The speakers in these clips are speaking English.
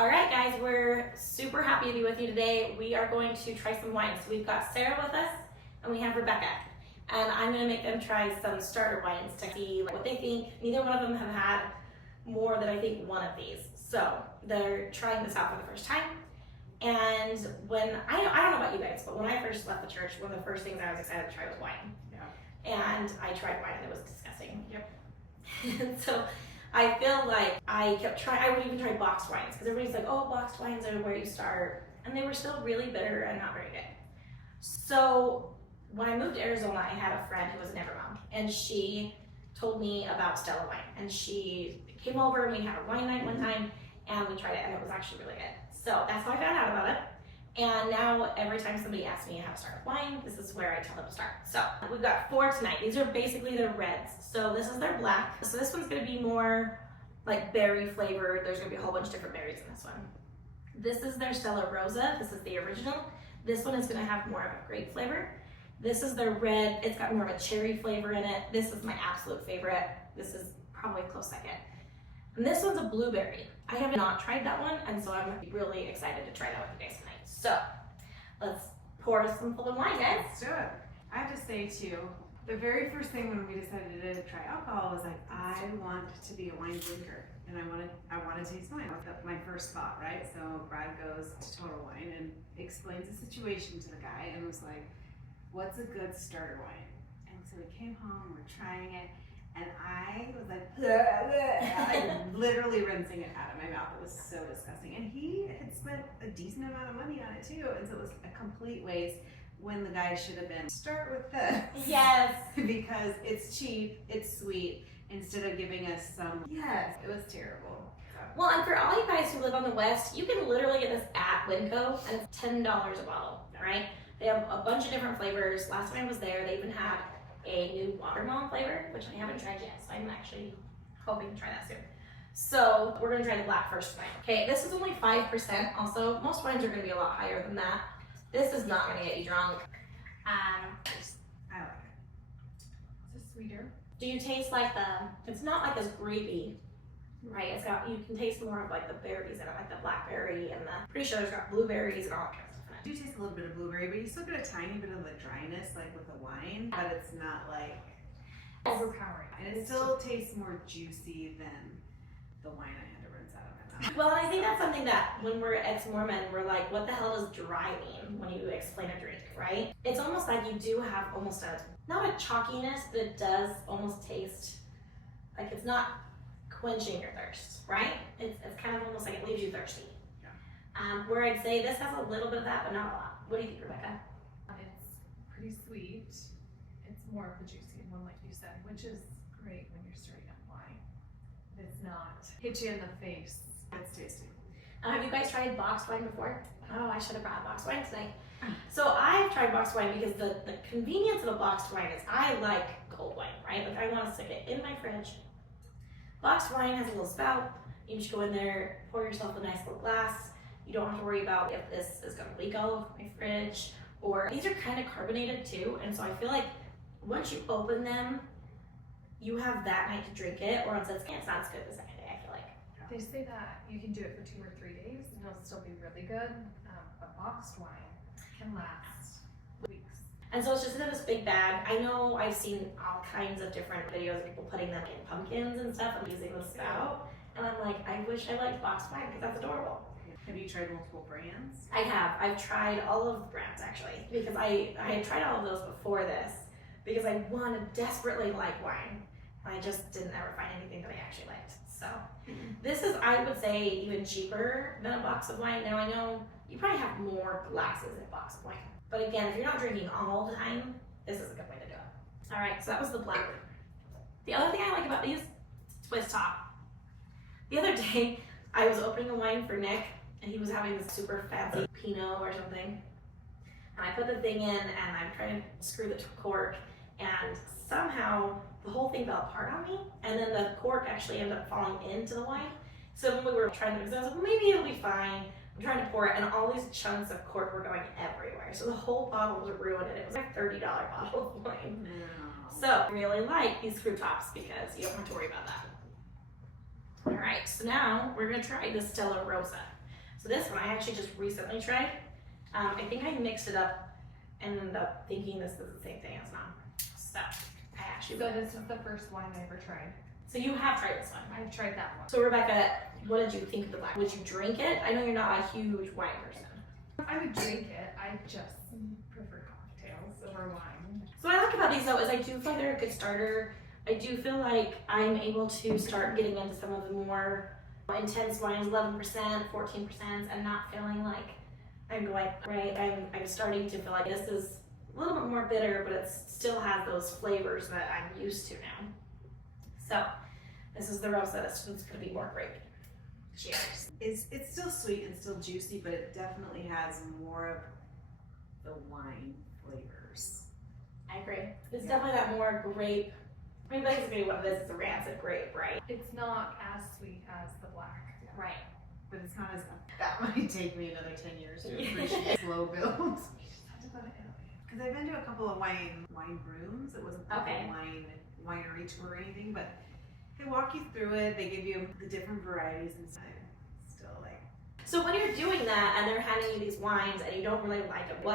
All right, guys, we're super happy to be with you today. We are going to try some wines. We've got Sarah with us, and we have Rebecca. And I'm gonna make them try some starter wines to see what they think. Neither one of them have had more than I think one of these. So they're trying this out for the first time. And when, I don't know about you guys, but when I first left the church, one of the first things I was excited to try was wine. Yeah. And I tried wine and it was disgusting. Yep. And so I feel like I kept trying, I would even try boxed wines because everybody's like, oh, boxed wines are where you start. And they were still really bitter and not very good. So when I moved to Arizona, I had a friend who was an Evermom, and she told me about Stella wine. And she came over and we had a wine night one time and we tried it and it was actually really good. So that's how I found out about it. And now every time somebody asks me how to start with wine, this is where I tell them to start. So we've got 4 tonight. These are basically their reds. So this is their black. So this one's gonna be more like berry flavored. There's gonna be a whole bunch of different berries in this one. This is their Stella Rosa. This is the original. This one is gonna have more of a grape flavor. This is their red. It's got more of a cherry flavor in it. This is my absolute favorite. This is probably a close second. And this one's a blueberry. I have not tried that one, and so I'm really excited to try that with you guys tonight. So let's pour some full of wine, guys. Let's do it. I have to say too, the very first thing when we decided to try alcohol was like, I want to be a wine drinker, and I want to taste wine. That's my first thought, right? So Brad goes to Total Wine and explains the situation to the guy, and was like, what's a good starter wine? And so we came home, we're trying it, and I was like, I'm literally rinsing it out of my mouth. It was so disgusting. And he had spent a decent amount of money on it too, and so it was a complete waste when the guy should have been, start with this. Yes. Because it's cheap, it's sweet, instead of giving us some, yes, it was terrible. Well, and for all you guys who live on the West, you can literally get this at Winco, and it's $10 a bottle, right? They have a bunch of different flavors. Last time I was there, they even had a new watermelon flavor, which I haven't tried yet, so I'm actually hoping to try that soon. So we're gonna try the black first tonight. Okay, this is only 5% also. Most wines are gonna be a lot higher than that. This is not gonna get you drunk. I like it. Is it sweeter? Do you taste like it's not like as grapey, right? It's got, you can taste more of like the berries in it, like the blackberry and pretty sure it's got blueberries and all that kind of stuff. I do taste a little bit of blueberry, but you still get a tiny bit of the dryness like with the wine, but it's not like overpowering. And it still tastes more juicy than the wine I had to rinse out of my mouth. Well, I think that's something that when we're ex-Mormon, we're like, what the hell does dry mean when you explain a drink, right? It's almost like you do have almost not a chalkiness, but it does almost taste like it's not quenching your thirst, right? It's kind of almost like it leaves you thirsty. Where I'd say this has a little bit of that, but not a lot. What do you think, Rebecca? It's pretty sweet. It's more of the juicy one, like you said, which is great when you're starting up wine. It's not hit you in the face. It's tasty. Have you guys tried boxed wine before? Oh, I should have brought boxed wine tonight. So I've tried boxed wine because the convenience of a boxed wine is I like cold wine, right? Like I want to stick it in my fridge. Boxed wine has a little spout. You just go in there, pour yourself a nice little glass. You don't have to worry about if this is going to leak all over my fridge, or these are kind of carbonated too, and so I feel like once you open them, you have that night to drink it, or else it's not as good the second day, I feel like. They say that you can do it for 2 or 3 days and it'll still be really good, but boxed wine can last weeks. And so it's just in this big bag. I know I've seen all kinds of different videos of people putting them in pumpkins and stuff and using the spout, and I'm like, I wish I liked boxed wine because that's adorable. Have you tried multiple brands? I have. I've tried all of the brands actually, because I had tried all of those before this because I wanted desperately like wine. I just didn't ever find anything that I actually liked. So this is, I would say, even cheaper than a box of wine. Now I know you probably have more glasses in a box of wine, but again, if you're not drinking all the time, this is a good way to do it. All right, so that was the black. The other thing I like about these, twist top. The other day, I was opening a wine for Nick, and he was having this super fancy Pinot or something. And I put the thing in, and I'm trying to screw the cork, and somehow the whole thing fell apart on me, and then the cork actually ended up falling into the wine. So when we were trying to mix it, I was like, well, maybe it'll be fine. I'm trying to pour it, and all these chunks of cork were going everywhere. So the whole bottle was ruined, and it was like a $30 bottle of wine. No. So I really like these screw tops because you don't have to worry about that. All right, so now we're gonna try the Stella Rosa. So this one I actually just recently tried. I think I mixed it up and ended up thinking this is the same thing as mom. So I actually. So this is the first wine I ever tried. So you have tried this one. I've tried that one. So Rebecca, what did you think of the black? Would you drink it? I know you're not a huge wine person. I would drink it. I just prefer cocktails over wine. So what I like about these though is I do feel like they're a good starter. I do feel like I'm able to start getting into some of the more intense wines, 11%, 14%, and not feeling like I'm going, right? I'm starting to feel like this is a little bit more bitter, but it still has those flavors that I'm used to now. So this is the Rosa. This one's gonna be more grape. Cheers. It's still sweet and still juicy, but it definitely has more of the wine flavors. I agree. It's definitely that more grape. I mean, basically what this is a rancid grape, right? It's not as sweet as the black. Right. But it's not as, that might take me another 10 years to appreciate slow builds. Because I've been to a couple of wine rooms. It wasn't like Okay. a winery tour or anything, but they walk you through it. They give you the different varieties and stuff. Still like. So when you're doing that and they're handing you these wines and you don't really like it,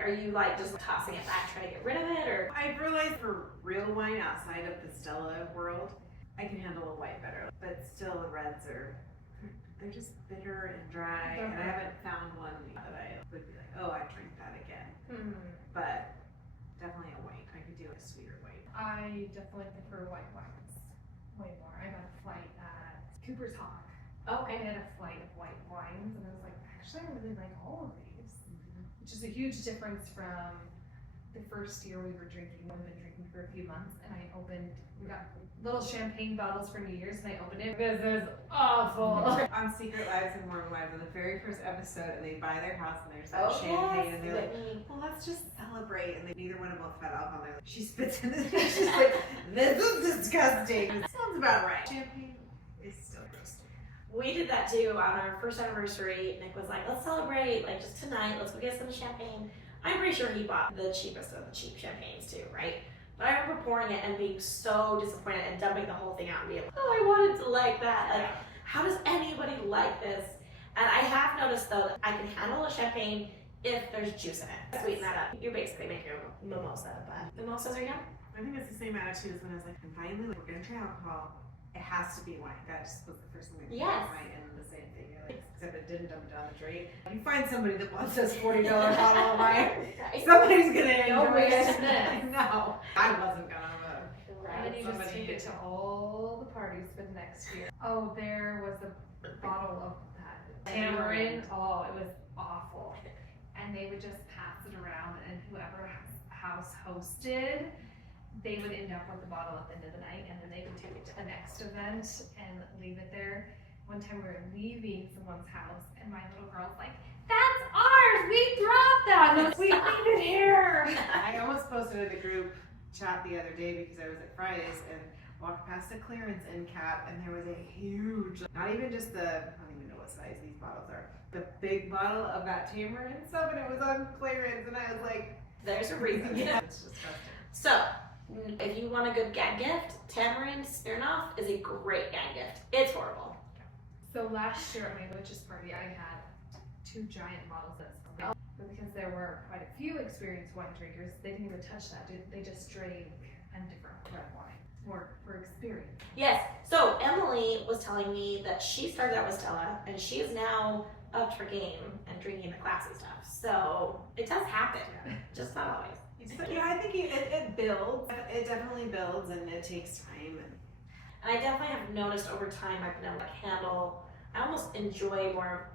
are you like just tossing it back, trying to get rid of it, or? I've realized for real wine outside of the Stella world, I can handle a white better, but still the reds they're just bitter and dry, and I haven't found one that I would be like, oh, I'd drink that again. But definitely a white. I could do a sweeter white. I definitely prefer white wines way more. I got a flight at Cooper's Hawk. I had a flight of white wines, and I was like, actually, I really like all of these, which is a huge difference from the first year we were drinking. We've been drinking for a few months, and we got little champagne bottles for New Year's, and I opened it. This is awful. On Secret Lives and Mormon Wives, on the very first episode, and they buy their house, and there's that champagne, and they're like, well, let's just celebrate. And neither one of them fed off on there. She spits in it, and she's like, this is disgusting. It sounds about right. Champagne is still gross. We did that too on our first anniversary. Nick was like, let's celebrate, like just tonight, let's go get some champagne. I'm pretty sure he bought the cheapest of the cheap champagnes too, right? But I remember pouring it and being so disappointed and dumping the whole thing out and being like, oh, I wanted to like that. Like, how does anybody like this? And I have noticed though that I can handle a champagne if there's juice in it. Sweeten that up. You basically make your mimosa, but mimosas are yum. I think it's the same attitude as when I was like, finally, we're gonna try alcohol. It has to be wine. That just was the first thing we Yes. wine, and the same thing. You're like, except it didn't dump it down the drain. You find somebody that wants this $40 bottle of wine. Somebody's gonna enjoy it. No, I wasn't gonna. And then you just take it to all the parties for the next year. Oh, there was a bottle of that tamarind. Oh, it was awful. And they would just pass it around, and whoever house hosted, they would end up with the bottle at the end of the night, and then they would take it to the next event and leave it there. One time we were leaving someone's house, and my little girl's like, that's ours! We brought that! And we leave it here! I almost posted in the group chat the other day because I was at Fridays and walked past a clearance end cap, and there was a huge, not even just I don't even know what size these bottles are, the big bottle of that tamarind stuff, and it was on clearance, and I was like, there's a reason. it's disgusting. So, if you want a good gag gift, tamarind Smirnoff is a great gag gift. It's horrible. So last year at my witch's party, I had 2 giant bottles of this. But because there were quite a few experienced wine drinkers, they didn't even touch that. They just drank a different red wine for experience. Yes. So Emily was telling me that she started out with Stella, and she is now upped her game and drinking the classy stuff. So it does happen, just not always. But yeah, I think it builds. It definitely builds, and it takes time. And I definitely have noticed over time I've been able to handle. I almost enjoy more,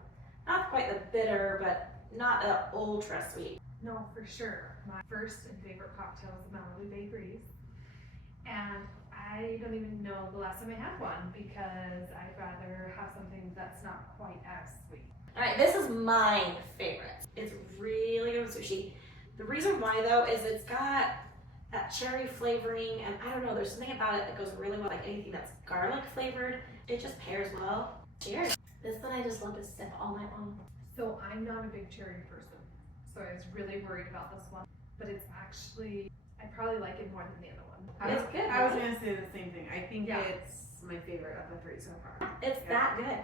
not quite the bitter, but not the ultra sweet. No, for sure. My first and favorite cocktail is the Malibu Bay Breeze. And I don't even know the last time I had one because I'd rather have something that's not quite as sweet. All right, this is my favorite. It's really good with sushi. The reason why though is it's got that cherry flavoring, and I don't know, there's something about it that goes really well, like anything that's garlic flavored. It just pairs well. Cheers. This one I just love to sip all night long. So I'm not a big cherry person, so I was really worried about this one. But it's actually, I probably like it more than the other one. It's good. I was gonna say the same thing. I think Yeah. it's my favorite of the 3 so far. It's that good.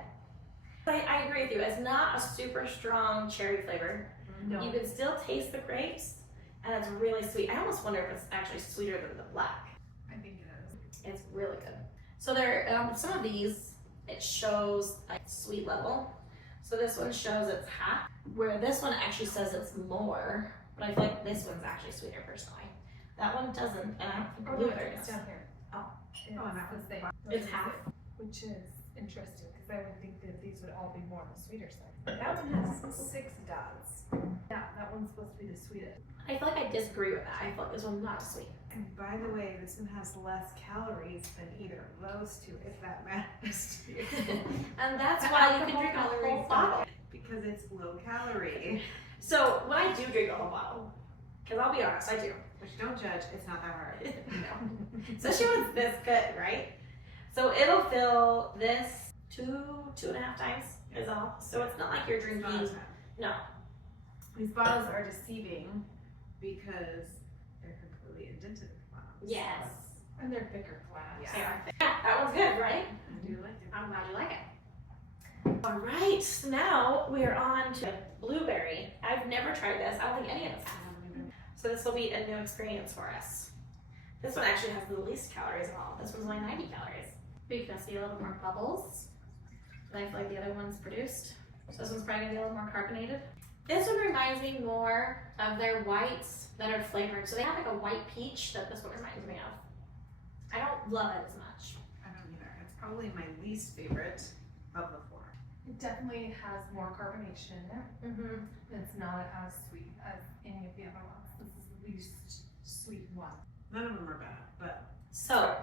I agree with you. It's not a super strong cherry flavor. No. You can still taste the grapes, and it's really sweet. I almost wonder if it's actually sweeter than the black. I think it is. It's really good. So there, some of these, it shows a sweet level. So this one shows it's half, where this one actually says it's more, but I feel like this one's actually sweeter personally. That one doesn't, and I don't think blueberry it's is. down here. Oh. It's and that the one's same. It's half. Which is interesting, because I would think that these would all be more on the sweeter side. That one has 6 dots. Yeah, that one's supposed to be the sweetest. I feel like I disagree with that. I feel like this one's not sweet. And by the way, this one has less calories than either of those two, if that matters to you. And that's The why you can alcohol drink a whole calories bottle. Because it's low calorie. So when I do drink a whole bottle, because I'll be honest, I do. Which don't judge, it's not that hard. No. Especially when it's this good, right? So it'll fill this 2.5 times is all. So it's not like you're It's not drinking. a ton. No. These bottles are deceiving because they're completely indented. Yes. And they're bigger glass. Yeah. Yeah, that one's good, right? I do like it. I'm glad you like it. All right, so now we are on to blueberry. I've never tried this. I don't think any of us have. So this will be a new experience for us. This one actually has the least calories of all. This one's only 90 calories. But you can see a little more bubbles than I feel like the other ones produced. So this one's probably gonna be a little more carbonated. This one reminds me more of their whites that are flavored. So they have like a white peach that this one reminds me of. I don't love it as much. I don't either. It's probably my least favorite of the 4. It definitely has more carbonation in there. Mm-hmm. It's not as sweet as any of the other ones. This is the least sweet one. None of them are bad, but So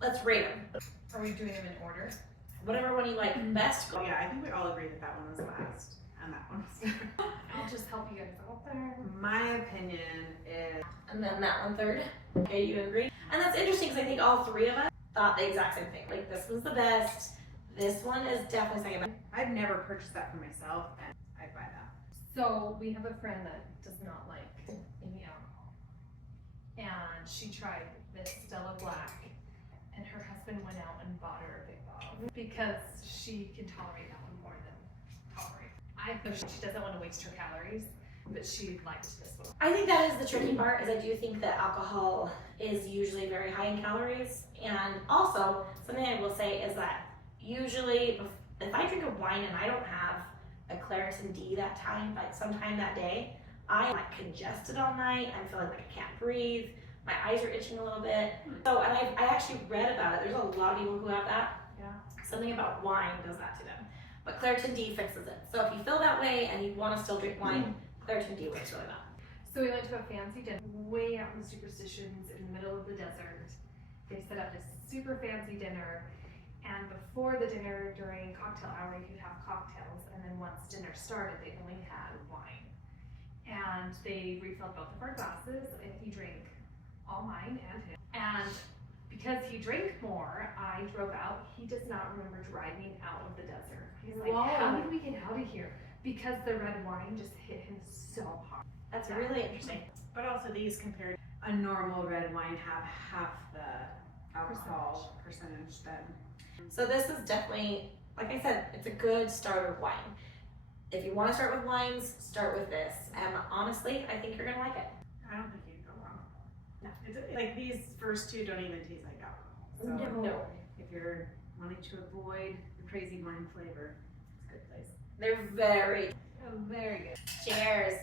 let's rate them. Are we doing them in order? Whatever one you like best. oh yeah, I think we all agree that that one was last and that one was. I'll just help you guys out there. My opinion is And then that one third. Okay, you agree? And that's interesting because I think all 3 of us thought the exact same thing. Like this one's the best. This one is definitely second best. I've never purchased that for myself and I'd buy that. So we have a friend that does not like any alcohol. And she tried this Stella Black, and her husband went out and bought her a big bottle because she can tolerate that one more than tolerate. I think she doesn't want to waste her calories, but she liked this one. I think that is the tricky part, is I do think that alcohol is usually very high in calories. And also, something I will say is that usually if I drink a wine and I don't have a Claritin D that time, like sometime that day, I'm like congested all night. I'm feeling like I can't breathe. My eyes are itching a little bit. So, and I actually read about it. There's a lot of people who have that. Yeah. Something about wine does that to them. But Claritin D fixes it. So if you feel that way and you want to still drink wine, Claritin D works really well. So we went to a fancy dinner way out in the Superstitions in the middle of the desert. They set up this super fancy dinner, and before the dinner, during cocktail hour, you could have cocktails, and then once dinner started, they only had wine. And they refilled both of our glasses, and he drank all mine and his. And because he drank more, I drove out. He does not remember driving out of the desert. He's like, Whoa. how did we get out of here? Because the red wine just hit him so hard. That's really interesting. But also these compared a normal red wine have half the alcohol percentage than. So this is definitely, like I said, it's a good starter wine. If you want to start with wines, start with this. And honestly, I think you're gonna like it. I don't think you can go wrong. No. It's, like these first 2 don't even taste like alcohol. So No. if you're wanting to avoid the crazy wine flavor, it's a good place. They're very, Oh, very good. cheers.